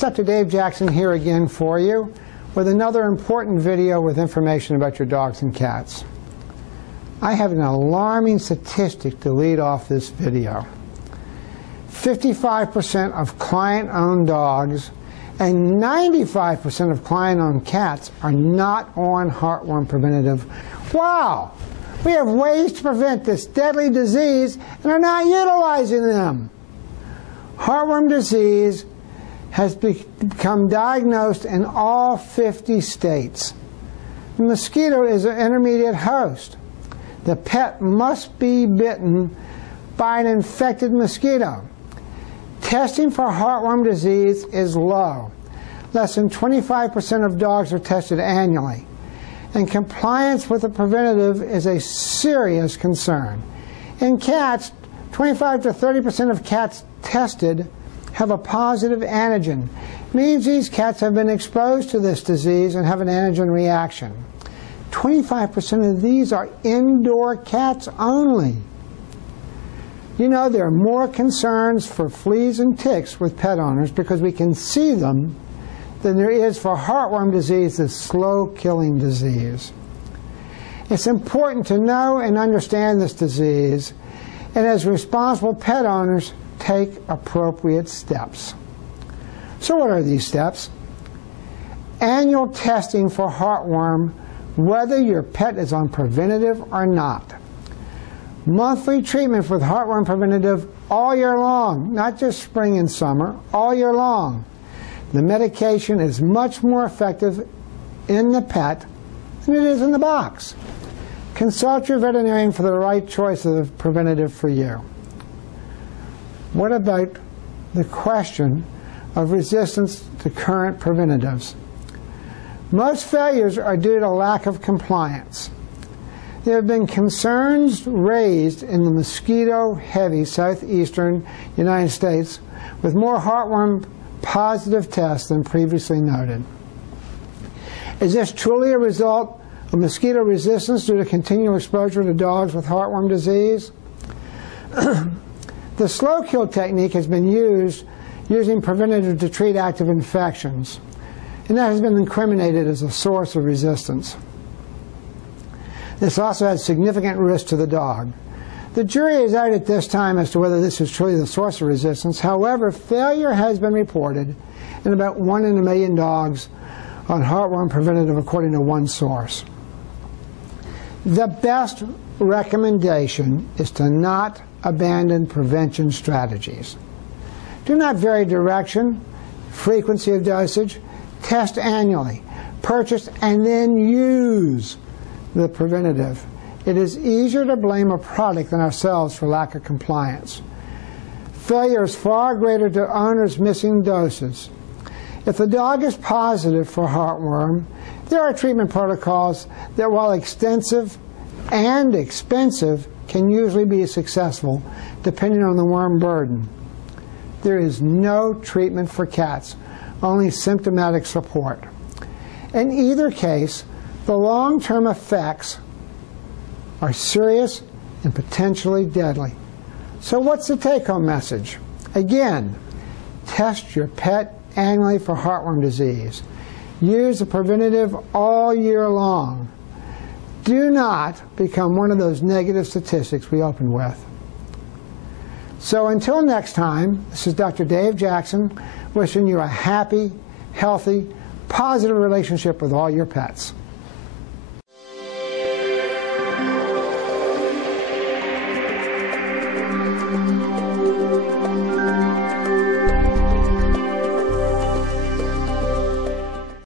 It's Dr. Dave Jackson here again for you with another important video with information about your dogs and cats. I have an alarming statistic to lead off this video. 55% of client-owned dogs and 95% of client-owned cats are not on heartworm preventative. Wow! We have ways to prevent this deadly disease and are not utilizing them. Heartworm disease has become diagnosed in all 50 states. The mosquito is an intermediate host. The pet must be bitten by an infected mosquito. Testing for heartworm disease is low. Less than 25% of dogs are tested annually. And compliance with the preventative is a serious concern. In cats, 25 to 30% of cats tested have a positive antigen. It means these cats have been exposed to this disease and have an antigen reaction. 25% of these are indoor cats only. You know, there are more concerns for fleas and ticks with pet owners because we can see them than there is for heartworm disease, this slow-killing disease. It's important to know and understand this disease, and as responsible pet owners, take appropriate steps. So what are these steps? Annual testing for heartworm, whether your pet is on preventative or not. Monthly treatment with heartworm preventative all year long, not just spring and summer, all year long. The medication is much more effective in the pet than it is in the box. Consult your veterinarian for the right choice of the preventative for you. What about the question of resistance to current preventatives? Most failures are due to lack of compliance. There have been concerns raised in the mosquito-heavy southeastern United States with more heartworm positive tests than previously noted. Is this truly a result of mosquito resistance due to continual exposure to dogs with heartworm disease? The slow kill technique has been using preventative to treat active infections, and that has been incriminated as a source of resistance. This also has significant risk to the dog. The jury is out at this time as to whether this is truly the source of resistance. However, failure has been reported in about 1 in a million dogs on heartworm preventative, according to one source. The best recommendation is to not abandon prevention strategies. Do not vary direction, frequency of dosage, test annually, purchase and then use the preventative. It is easier to blame a product than ourselves for lack of compliance. Failure is far greater to owners missing doses. If the dog is positive for heartworm, there are treatment protocols that, while extensive and expensive, can usually be successful depending on the worm burden. There is no treatment for cats, only symptomatic support. In either case, the long-term effects are serious and potentially deadly. So what's the take-home message? Again, test your pet annually for heartworm disease. Use the preventative all year long. Do not become one of those negative statistics we opened with. So until next time, this is Dr. Dave Jackson wishing you a happy, healthy, positive relationship with all your pets.